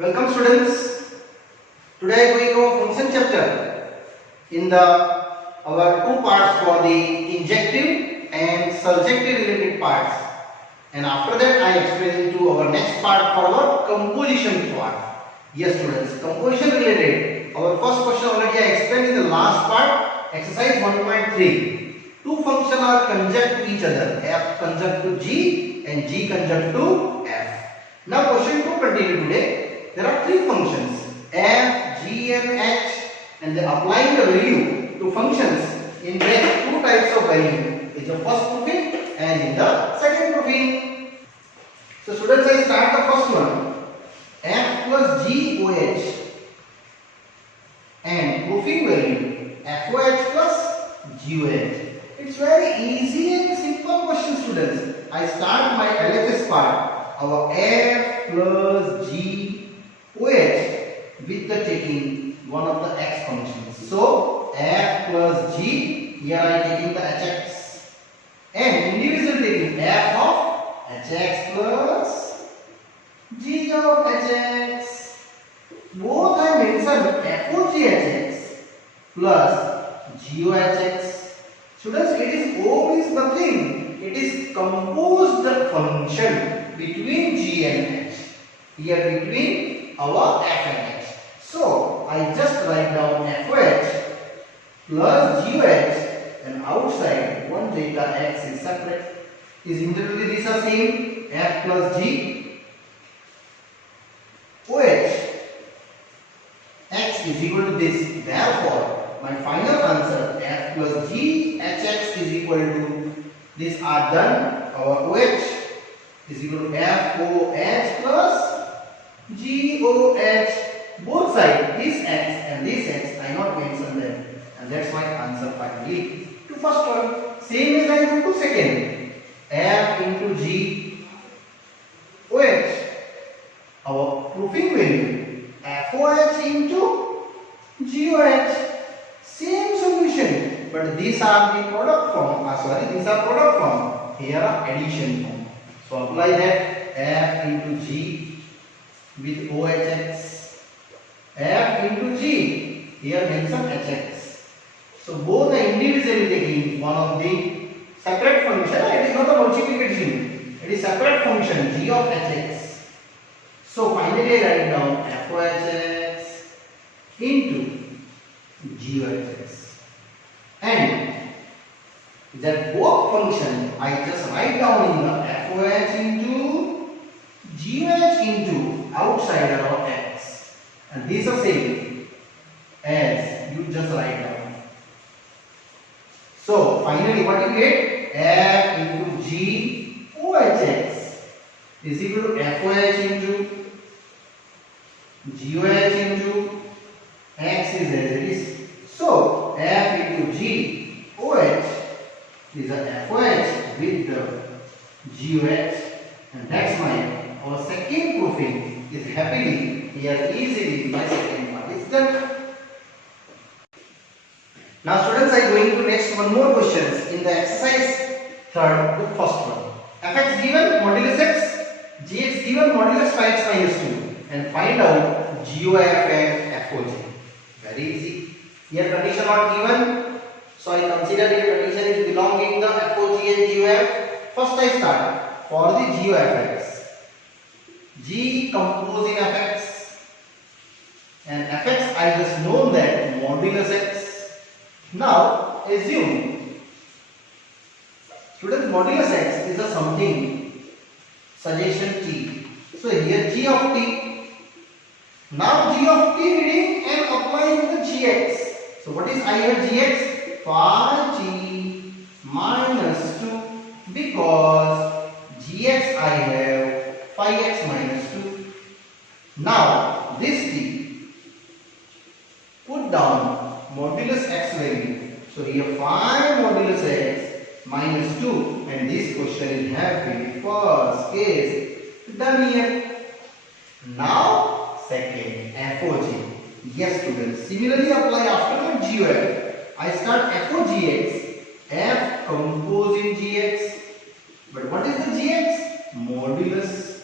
Welcome students. Today we go function chapter in the our two parts for the injective and surjective related parts, and after that I explain to our next part for our composition part. Yes students, composition related. Our first question already I explained in the last part, exercise 1.3. Two functions are conjugate to each other. F conjugate to G and G conjugate to F. Now question 2 continue today. There are three functions f, g and h, and they applying the value to functions in that two types of value, in the first proofing and in the second proofing. So students, I start the first one, f plus g oh and proofing value foh plus goh. It's very easy and simple question students. I start my LHS part, our f plus g OH with the taking one of the x functions. So f plus g, here I am taking the hx, and individual taking f of hx plus g of hx. Both I mentioned foghx plus gohx. Students, it is O is nothing. It is composed function between g and h. Here between our f and h. So I just write down foh plus goh, and outside one delta x is separate. Is internally these are same, f plus g oh x is equal to this. Therefore my final answer f plus g hx is equal to these are done. Our oh is equal to foh plus GOH, both sides, this x and this x, I not mention them, and that's my answer finally to first one. Same as I do to second, f into G OH, our proofing value FOH into GOH, same solution, but these are the product form. These are product form. Here are addition form. So apply that f into G with OHX, f into g, here mention hx. So both are individually taking one of the separate function. It is not a multiplication, it is separate function g of hx. So finally write down fohx into gohx, and that both function I just write down in the foh into goh into outside of x, and these are same as you just write down. So finally what you get, f into g ohx is equal to foh into goh into x is as it is. So f into g oh is a foh with the goh, and that's our second proofing is happily here easily my second part is done. Now students, I am going to next one more questions in the exercise third, the first one. fx given modulus x, gx given modulus 5x minus 2, and find out GOF and FOG. Very easy. Here condition not given, so I consider here condition is belonging the FOG and GOF. First I start for the GOFX. G composing fx, and fx I just know that modulus x. Now assume students modulus x is a something suggestion t. So here g of t. Now g of t reading and applying the gx. So what is I have gx? Phi t minus 2, because gx I have phi x minus 2. Now this t, put down modulus x value. So here phi modulus x minus 2, and this question is happy. First case done here. Now second FOG. Yes students, similarly apply after that GOF. I start FOGX, F composing GX. But what is the GX? Modulus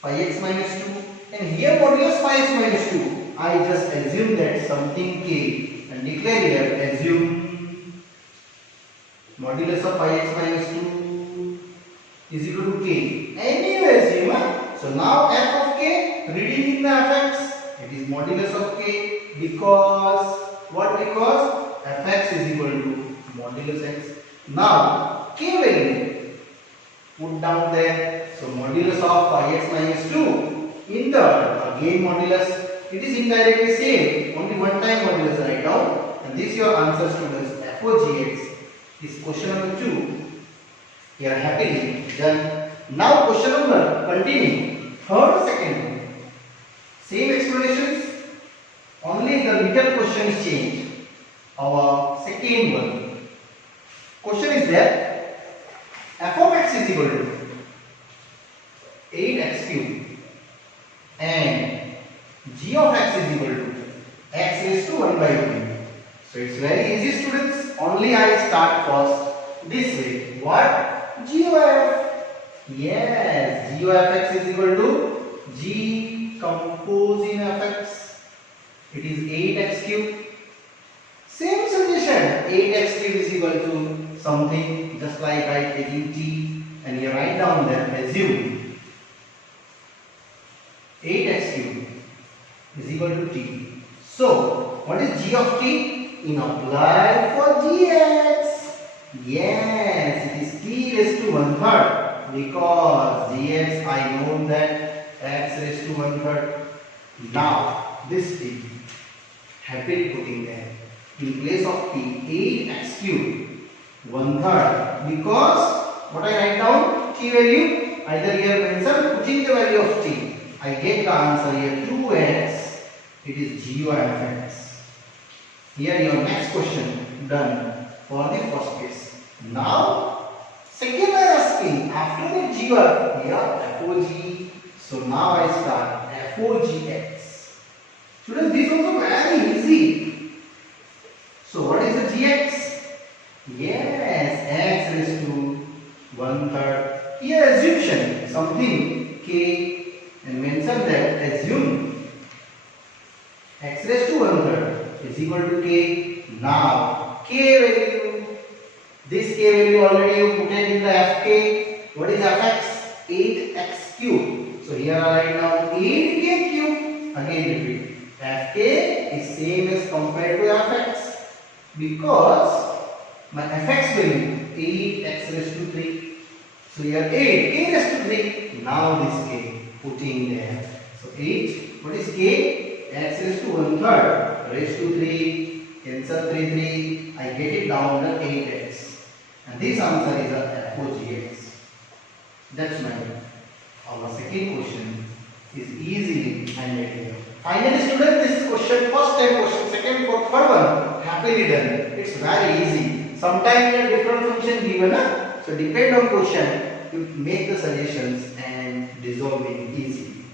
phi x minus 2 And here modulus pi x minus 2, I just assume that something k and declare here assume modulus of pi x minus 2 is equal to k. Anyway assume, so now f of k reading in the fx, it is modulus of k because what? Because fx is equal to modulus x. Now k value put down there. So modulus of pi x minus 2 in the again modulus, it is indirectly same, only one time modulus write down, and this your answer students. FOGX is question number 2. You are happily done. Now question number continue. Third, second, same explanations, only the little question is changed. Our second one question is that f of x is equal to 8x cube and g of x is equal to x raised to 1 by 3. So it's very easy students, only I start first this way. What? G of f. Yes, g of fx is equal to g compose in fx. It is 8x cube. Same suggestion, 8x cube is equal to something just like I taking t and you write down there, assume 8x cube is equal to t. So, what is g of t? In apply for gx. Yes, it is t raised to 1/3 because gx I know that x raised to 1/3. Now, this t, happily putting there in place of t, 8x cube 1/3 because what I write down? T value either here mention putting the value of t. I get the answer here 2x. It is g of fx. Here your next question done for the first case. Now second I asking after the g of here FOG. So now I start FOGX. Students, this also very easy. So what is the gx? Yes, x raised to 1/3. Here assumption something k and mention that assume x raised to 1/3 is equal to k. Now k value, this k value already you put it in the fk. What is fx? 8x cube. So here I write down 8k cube. Again repeat, fk is same as compared to fx because my fx value 8x raised to 3. So here 8 k raised to 3. Now this k putting there. So 8, what is k? X raised to 1/3 raised to 3, cancel 3, I get it down to 8x. And this answer is a FOGX. That's my our second question is easily handled here. Finally students, this question, first time question, second, fourth, third one, happily done. It's very easy. Sometimes a different function given, so depend on question, you make the suggestions and resolve it easily.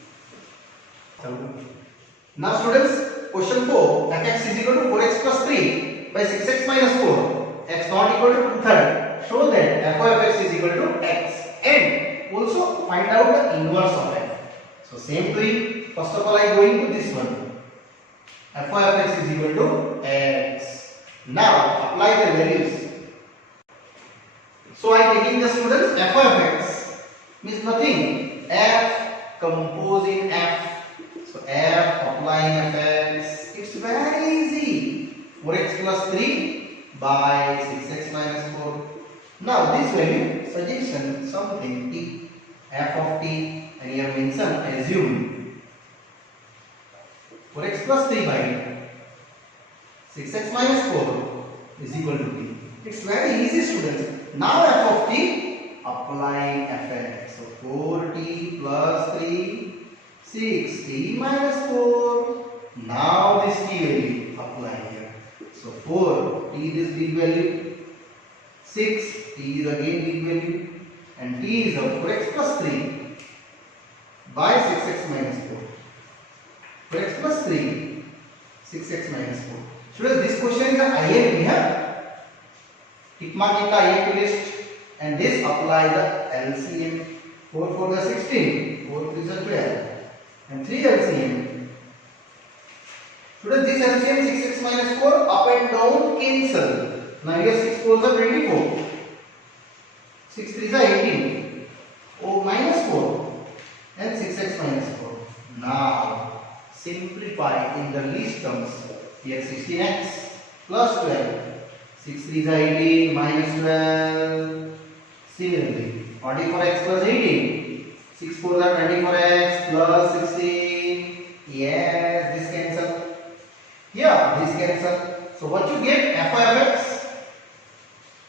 Now students, question 4, fx is equal to 4x plus 3 by 6x minus 4, x not equal to 2/3. Show that f of fx is equal to x and also find out the inverse of f. So same doing, first of all I go into this one. F of fx is equal to x. Now apply the values. So I taking the students f of x means nothing, f compose in f. So f applying fx, it's very easy. 4x plus 3 by 6x minus 4. Now this value suggestion something t, f of t, and here mention assume 4x plus 3 by 6x minus 4 is equal to t. It's very easy students. Now f of t applying fx. So 4t plus 3 6t minus 4. Now this t value apply here. So 4 t is big value, 6 t is again big value, and t is of 4x plus 3 by 6x minus 4. 4x plus 3, 6x minus 4. Students, this question is an INP. Tick mark in the INP list, and this apply the LCM. 4 4 the 16, 4 3 is 12. and 3 LCM. Students, this LCM 6x minus 4 up and down cancel. Now here 6 4s are 24. 6 3s are 18. Oh, minus 4 and 6x minus 4. Now simplify in the least terms. Here 16x plus 12. 6 3s are 18 minus 12. Similarly, 44x plus 18. 6 4s are 24x plus 16. Yes, this cancel. Yeah, this cancel. So what you get? F of x.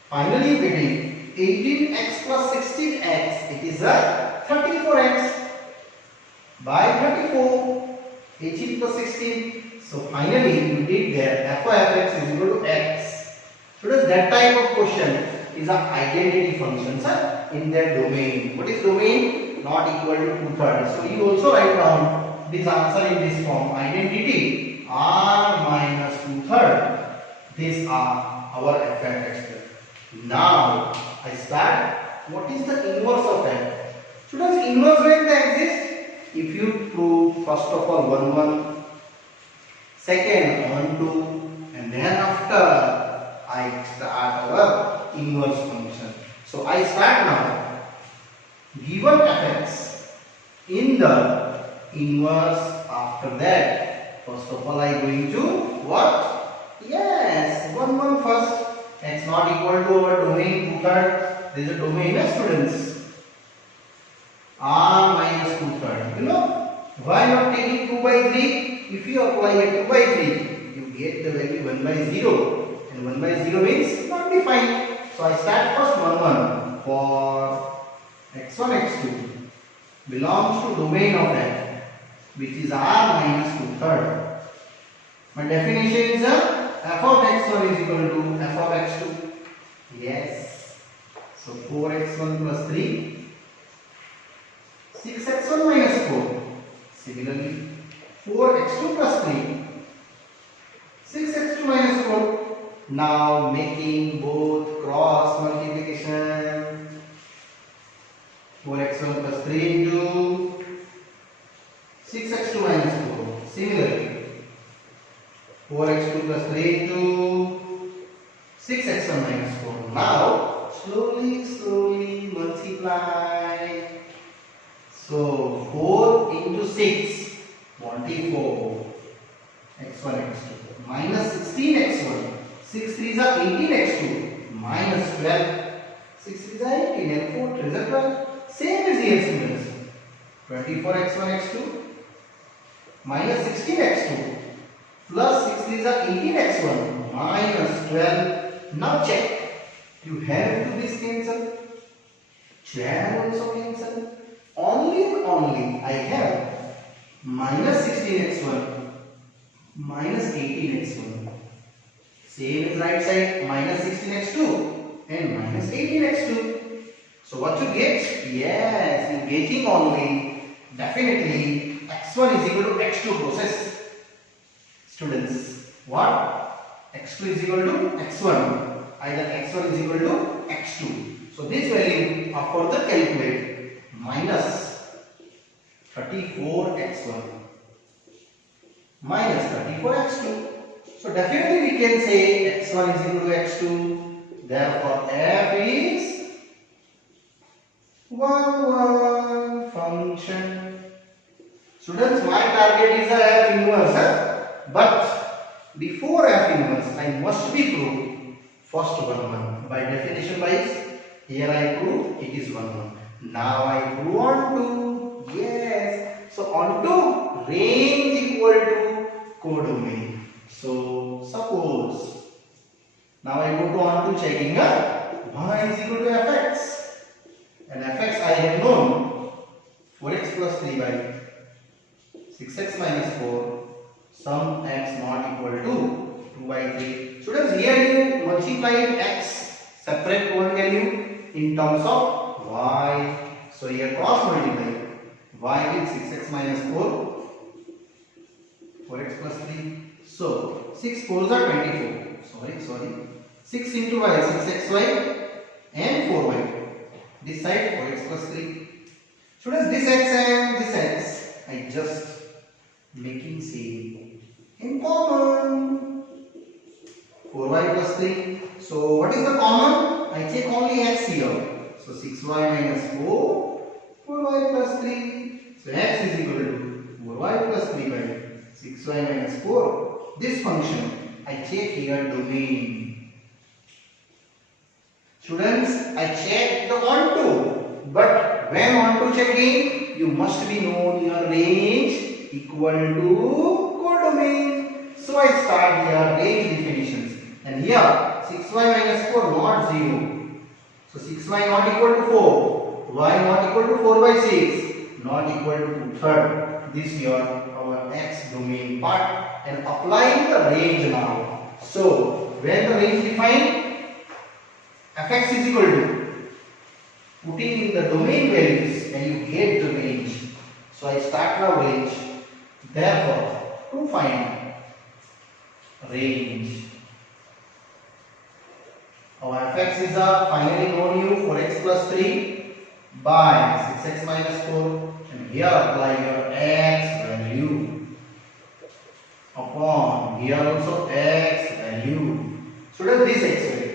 Finally, getting 18x plus 16x. It is a 34x by 34. 18 plus 16. So finally, you did there. F of x is equal to x. So that type of question is an identity function, sir, in their domain. What is domain? Not equal to 2/3. So you also write down this answer in this form. Identity r minus 2/3. These are our f of x. Now I start. What is the inverse of f? Students, inverse when they exist? If you prove first of all 1 1, second 1 2, and then after I start our inverse function. So I start now. Given fx in the inverse, after that, first of all I going to what? Yes, 1 1 first. X not equal to our domain 2/3. There is a domain of students. R minus 2/3. You know why not taking 2 by 3? If you apply a 2 by 3, you get the value 1 by 0. 1 by 0 means not defined. So I start first 1 1 for x1 x2 belongs to domain of f, which is r minus 2/3. My definition is f of x1 is equal to f of x2. Yes. So 4x1 plus 3, 6x1 minus 4. Similarly, 4x2 plus 3, 6x2 minus 4. Now making both cross multiplication. 4x1 plus 3 into 6x2 minus 4. Similarly, 4x2 plus 3 into 6x1 minus 4. Now slowly multiply. So 4 into 6, 24. x1 x2 minus 16x1. 6 3s are 18x2 minus 12. 6 3s are 18 and 4 3s are 12. Same as here, students. 24x1 x2 minus 16x2 plus 6 3s are 18x1 minus 12. Now check. You have to this cancel. 12 also cancel. Only I have minus 16x1 minus 18x1. Same as right side, minus 16x2 and minus 18x2. So what you get? Yes, in getting only, definitely x1 is equal to x2 process. Students, what? x2 is equal to x1. Either x1 is equal to x2. So this value are further calculate minus 34x1 minus 34x2. So definitely we can say x1 is equal to x2. Therefore f is 1 1 function. Students, my target is a f inverse, but before f inverse I must be proved first 1 1. By definition wise, here I prove it is 1 1. Now I prove on 2. Yes. So on 2, range equal to codomain. So suppose now I go to on to checking y is equal to fx, and fx I have known 4x plus 3 by 6x minus 4, sum x not equal to 2 by 3. Students, here you multiply x, separate one value in terms of y. So here cross multiply y with 6x minus 4, 4x plus 3. So 6 4s are 24. Sorry. 6 into y, 6xy and 4y. This side 4x plus 3. Students, this x and this x I just just making same in common. 4y plus 3. So what is the common? I take only x here. So 6y minus 4, 4y plus 3. So x is equal to 4y plus 3 by 6y minus 4. This function I check here domain. Students, I check the onto, but when onto checking, you must be known your range equal to codomain. So I start here range definitions, and here 6y minus 4 not 0. So 6y not equal to 4, y not equal to 4 by 6, not equal to 2/3. This here our x domain part, and applying the range now. So when the range defined, fx is equal to putting in the domain values and you get the range. So I start now range. Therefore, to find range, our fx is a finally known you for x plus 3 by 6x minus 4, and here apply your x value upon here also x value. So does this x value.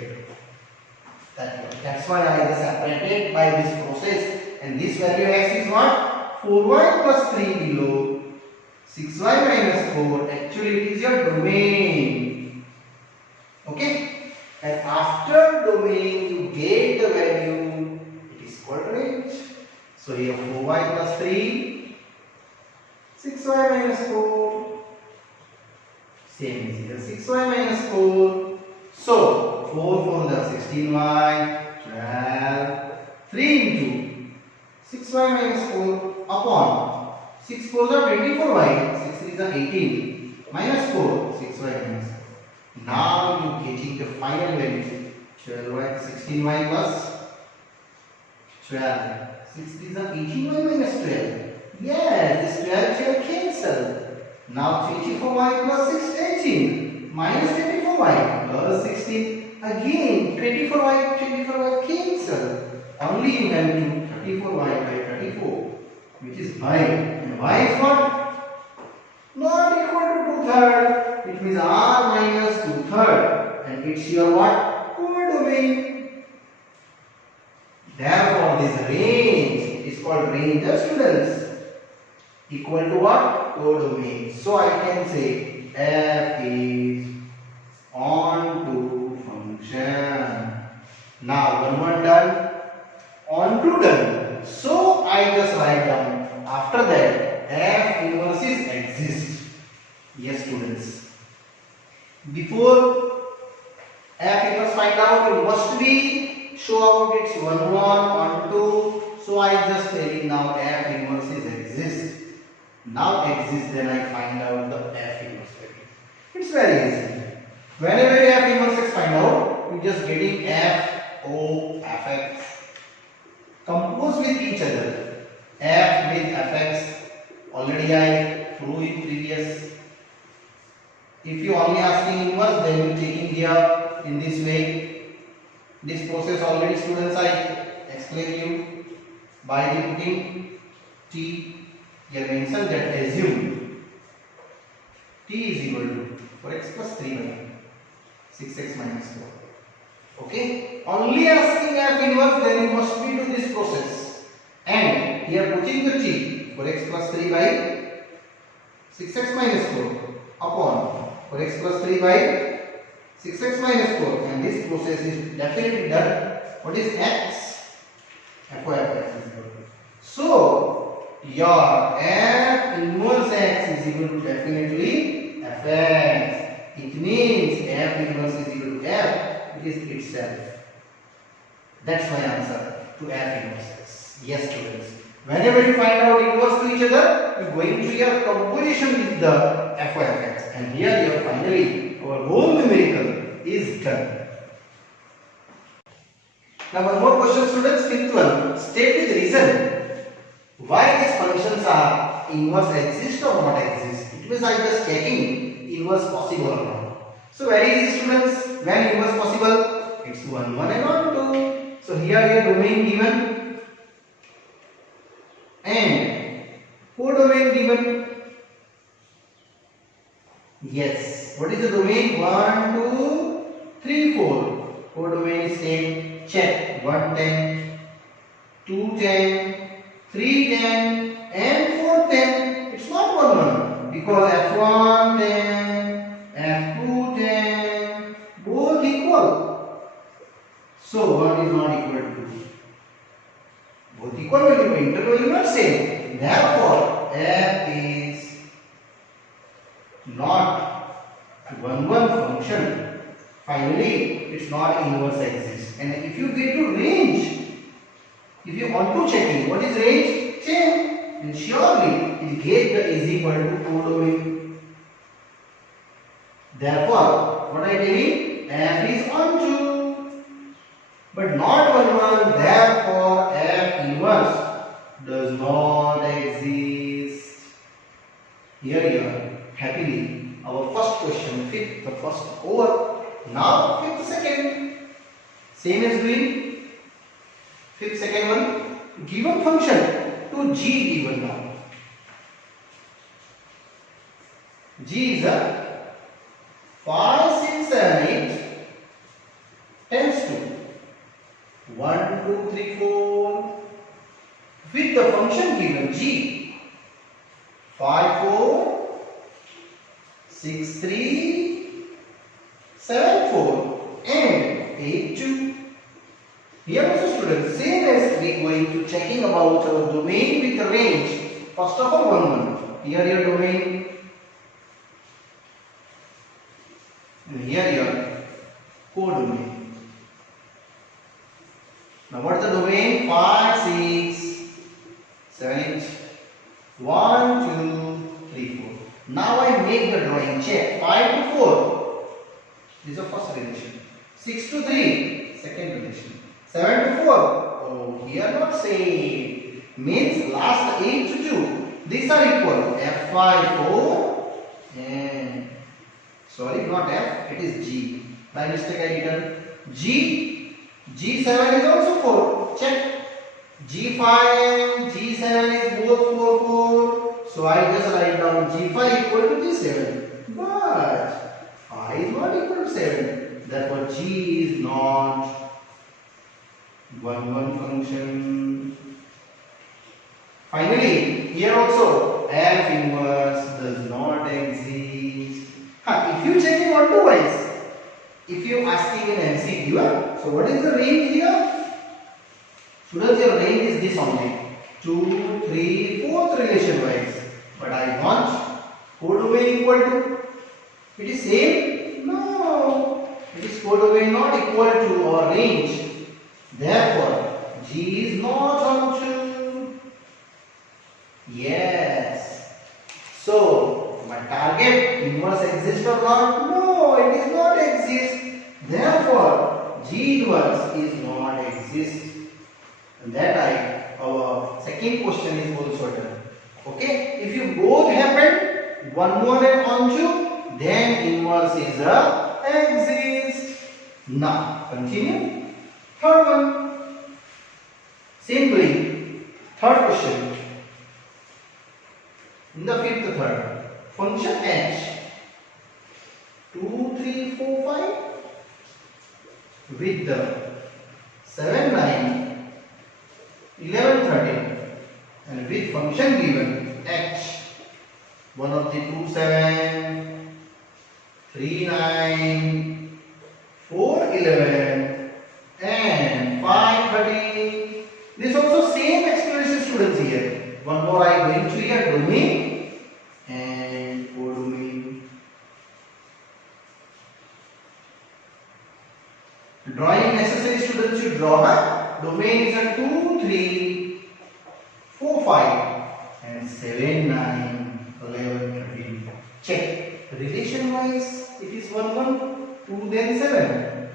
That's why I just separated by this process, and this value x is what? 4y plus 3 below 6y minus 4. Actually it is your domain. Okay, and after domain you get the value, it is called range. So here 4y plus 3, 6y minus 4, same is here 6y minus 4. So 4 for the 16y, 12, 3 into 6y minus 4 upon 6 4 the 24y, 6 3 is 18, minus 4, 6y minus 4. Now you getting the final value, 12y, 16y plus 12, 6 3 is 18y minus 12. Yes, this 12 shall cancel. Now 24y plus 6, 18, minus 24y plus 16. Again 24y cancel. Only you have to 34y by 34, which is y. And y is what? Not equal to 2/3. It means r minus 2/3, and it's your what? Codomain. Therefore, this range is called range of students. Equal to what? Codomain. So I can say f is onto function. Now one done, onto done. So I just write down after that f inverses exist. Yes, students. Before f inverse find out, you must be show out its 1 1 2. So I just telling now f inverses exist. Now exist, then I find out the f inverse value. It's very easy. Whenever you have inverse x find out, you just getting f o fx compose with each other. F with fx already I proved in previous. If you only asking inverse, then you taking here in this way. This process already students I explain you by the putting t. Here mentioned that assume t is equal to for x plus 3 by 6x minus 4. Okay, only asking f inverse, then you must be do this process. And here putting the t for x plus 3 by 6x minus 4 upon for x plus 3 by 6x minus 4, and this process is definitely done. What is x? F of x is equal to. So your f inverse x is equal to definitely fx. It means f inverse is equal to f, it is itself. That's my answer to f inverse x. Yes, students. Whenever you find out inverse to each other, you are going to your composition with the f of x. And here you finally our whole numerical is done. Now one more question, students. Fifth one. State with reason why these functions are inverse exist or not exist. It means I am just checking inverse possible or not. So very easy, students. When inverse possible, it's 1 1 and 1 2. So here your domain given, and Codomain given. Yes. What is the domain? 1, 2, 3, 4. Codomain is same. Check. 110, 210, 310 and 410. It's not 1 1 because F1 10, F2 10 both equal. So 1 is not equal to 2. Both equal value, interval value not same. Therefore, F is not 1 1 function. Finally, it's not inverse exists. And if you get to range, if you want to checking what is range, check. And surely it get the is equal to codomain. Therefore, what I telling? F is onto, but not 1 1. Therefore, F inverse does not exist. Here, happily, our first question, fifth, the first over. Now, fifth, second. Same as doing fifth, second one. Given function to G given now. G is a 5, 6, 7, 8 tends to 1, 2, 3, 4 with the function given G 5, 4, 6, 3, 7, 4 and 8, 2. Here also students, same as we going to checking about our domain with range. First of all 1 1. Here your domain and here your codomain. Now what is the domain? 5, 6, 7, 8. 1, 2, 3, 4. Now I make the drawing. Check. 5 to 4. This is the first relation. 6 to 3. Second relation. 7 to 4. Oh, here not same. Means last 8 to 2. These are equal. F5 4 and sorry, not F. It is G. By mistake I written G. G7 is also 4. Check. G5, G7 is both 4, 4. So I just write down G5 equal to G7. But I is not equal to 7. Therefore G is not 1 1 function. Finally, here also F inverse does not exist. If you check it on two ways, if you asking in MCQ, so what is the range here? Students, your range is this only 2, 3, 4th relation wise. But I want codomain equal to. It is same? No. It is codomain not equal to our range. Therefore, G is not onto. Yes. So, my target inverse exists or not? No, it is not exist. Therefore, G inverse is not exist. And that our second question is also done. Okay, if you both happen, one more and onto, then inverse is a exist. Now, continue. Third one. Same way. Third question. In the fifth third. Function h. 2, 3, 4, 5 with the 7, 9, 11, 13 and with function given h. One of the 2, 7, 3, 9, 4, 11 and 5, 13. This also same explanation students here. One more I going to here domain and codomain. Drawing necessary students should draw a domain is a 2, 3, 4, 5 and 7, 9, 11, 13. Check. Relation wise it is 1, 1, 2 then 7,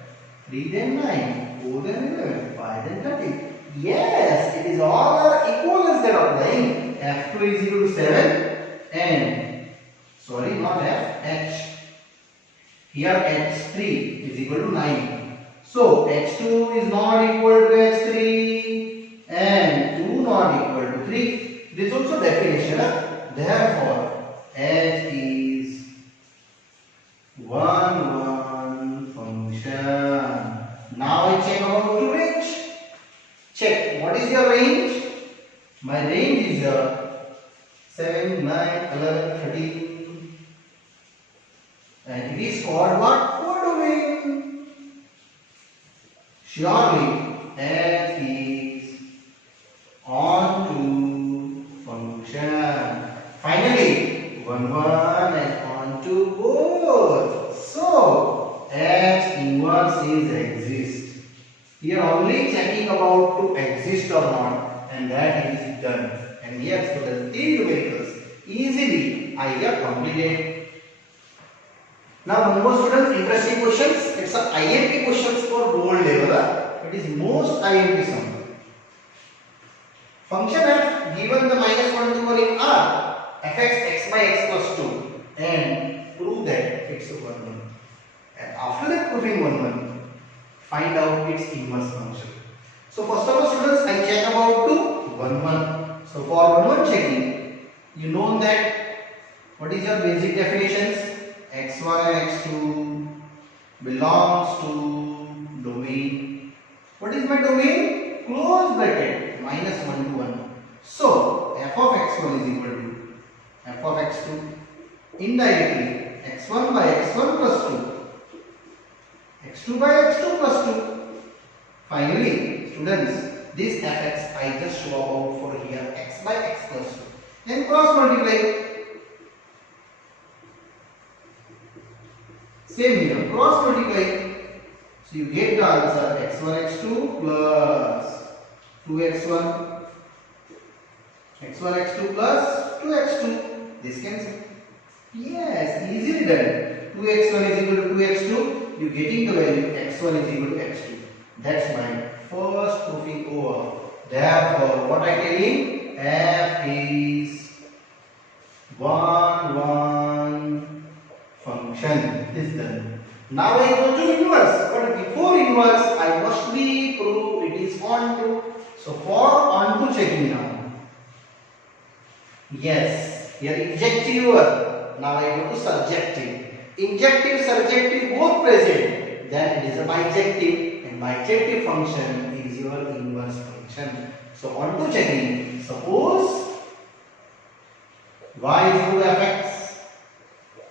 3 then 9, 4 then 11, 5 then 13. Yes, it is all are equal instead of lying. F2 is equal to 7 and sorry not F, H. Here H3 is equal to 9. So H2 is not equal to H3 and 2 not equal to 3. This is also definition. Therefore, h is one function. Now I check about the range. Check what is your range. My range is 7, 9, 11, 13, and it is called what? Codomain. Surely h is onto function. Finally, 1, 1 and onto both. So h inverse is exist. Here only checking about to exist or not, and that is done. And yes, so the 3 numericals easily I have completed. Now one more students, interesting questions. It's a IMP questions for bold level. It is most IMP sum. Function f given the -1 to 1 in R, fx x by x plus 2, and prove that it's 1 1. And after that proving 1 1, find out its inverse function. So first of all students, I check about to 1 1. So for 1 1 checking, you know that what is your basic definitions? x1 x2 belongs to domain. What is my domain? Close bracket -1 to 1. So f of x1 is equal to f of x2 indirectly x1 by x1 plus 2, x2 by x2 plus 2. Finally students, this fx I just show about for here x by x plus 2 and cross multiply. Same here, cross multiply. So you get the answer x1 x2 plus 2x1 x1 x2 plus 2x2. This cancel. Yes, easily done. 2x1 is equal to 2x2. You getting the value x1 is equal to x2. That's my first proving over. Therefore, what I telling? F is 1 1 function. Is done. Now I go to inverse. But before inverse, I must be prove it is onto. So for onto checking now. Yes, here injective. Now I go to subjective. Injective, subjective both present. Then it is a bijective, and bijective function is your inverse function. So onto checking. Suppose y is equal to fx.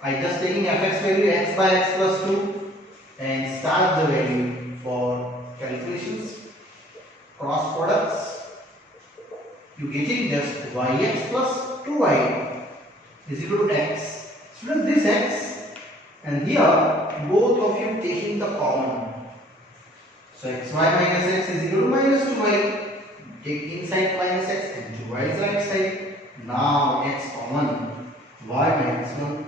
I just taking fx value x by x plus 2 and start the value for calculations, cross products. You getting just yx plus 2y is equal to x. Students, this x and here both of you taking the common. So xy minus x is equal to minus 2y. Take inside minus x and 2y is right side. Now x common, y minus 1.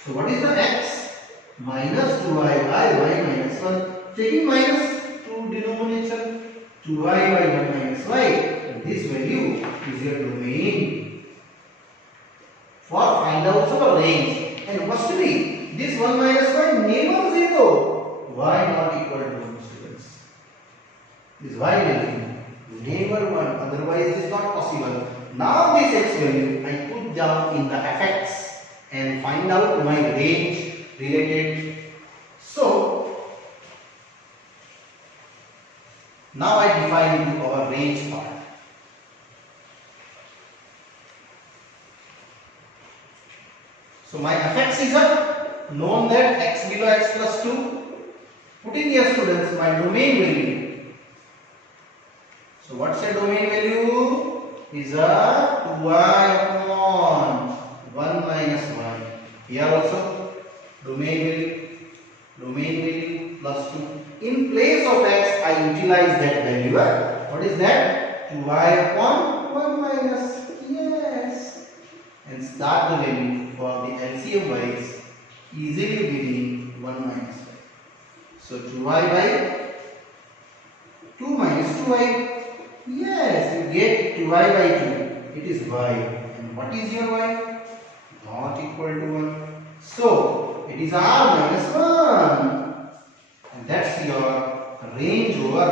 So what is the x? Minus 2y by y minus 1. Taking minus 2 denominator, 2y by 1 minus y. And this value is your domain. For find out the range. And must be this 1 minus y never 0. Y not equal to 1, students. This y value never 1. Otherwise it is not possible. Now this x value I put down in the fx and find out my range related. So now I define our range part. So my fx is a known that x below x plus 2. Put in here students my domain value. So what's the domain value? Is a 2y upon 1 minus y. Here also domain value plus 2. In place of x I utilize that value. What is that? 2y upon 1 minus. Yes. And start the value for the LCM wise easily getting 1 minus y. So 2y by 2 minus 2y. Yes, you get 2y by 2. It is y. And what is your y? Not equal to 1. So it is r minus 1. And that's your range over.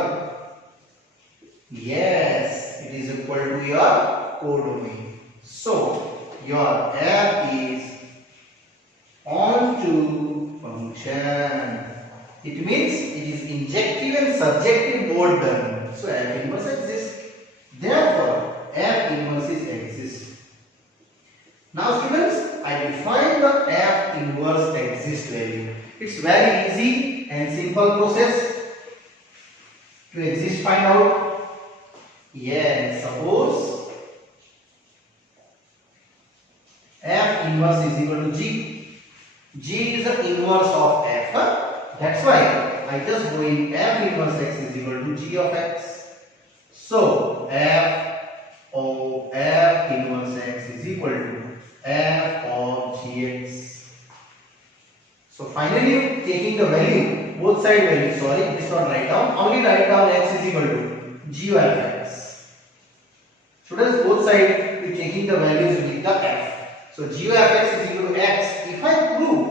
Yes, it is equal to your codomain. So your f is onto function. It means it is injective and subjective both done. So f inverse exists. Therefore, f inverse exists. Now students, I define the f inverse exist value. It's very easy and simple process to exist find out. Yes, suppose f inverse is equal to g. G is the inverse of f. That's why I just go in f inverse x is equal to g of x. So f of f inverse x is equal to f of gx. So finally, taking the value, both side value, sorry, this one write down, only write down x is equal to g of x. Students, both side we taking the values with the f. So g of x is equal to x. If I prove,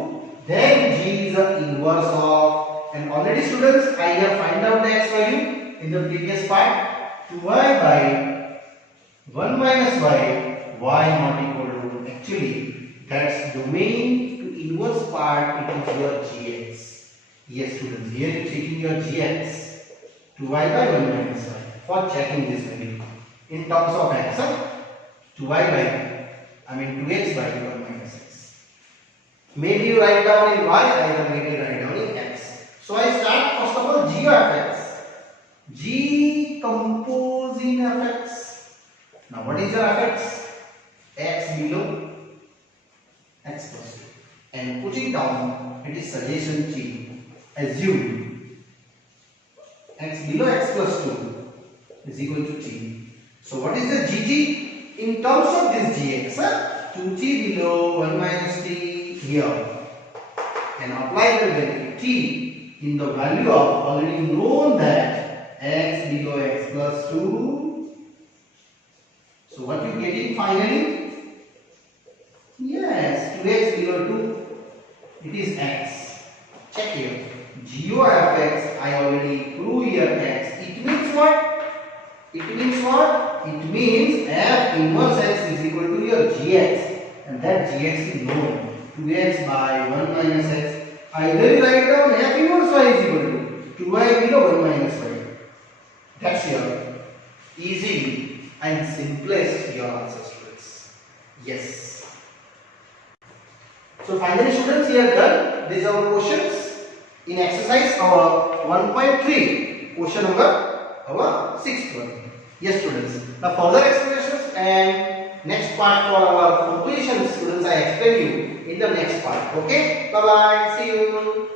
then g is the inverse of, and already students, I have find out the x value in the previous part, 2y by 1 minus y not equal to, actually that's domain to inverse part, it is your gx. Yes students, here you taking your gx, 2y by 1 minus y for checking this value in terms of x, 2x by 1 minus x. Maybe you write down in y, I maybe write down in x. So I start first of all g of f(x). G compose in f(x). Now what is your f(x)? X below x plus 2. And putting down, it is suggestion T. Assume x below x plus 2 is equal to T. So what is the gt? In terms of this gx, 2t below 1 minus t here, and apply the value t in the value of already known that x below x plus 2. So what you getting finally? Yes, 2x below 2, it is x. Check here. G of f(x), I already prove here x. It means what? It means what? It means f inverse x is equal to your gx, and that gx is known. 2x by 1 minus x. Either write down f inverse y is equal to 2y below 1 minus y. That's your easy and simplest your answer, students. Yes. So finally students, here done. These are our questions in exercise our 1.3, question number our 6th one. Yes students. Now further explanations and next part for our composition students I explain you in the next part. Okay. Bye bye. See you.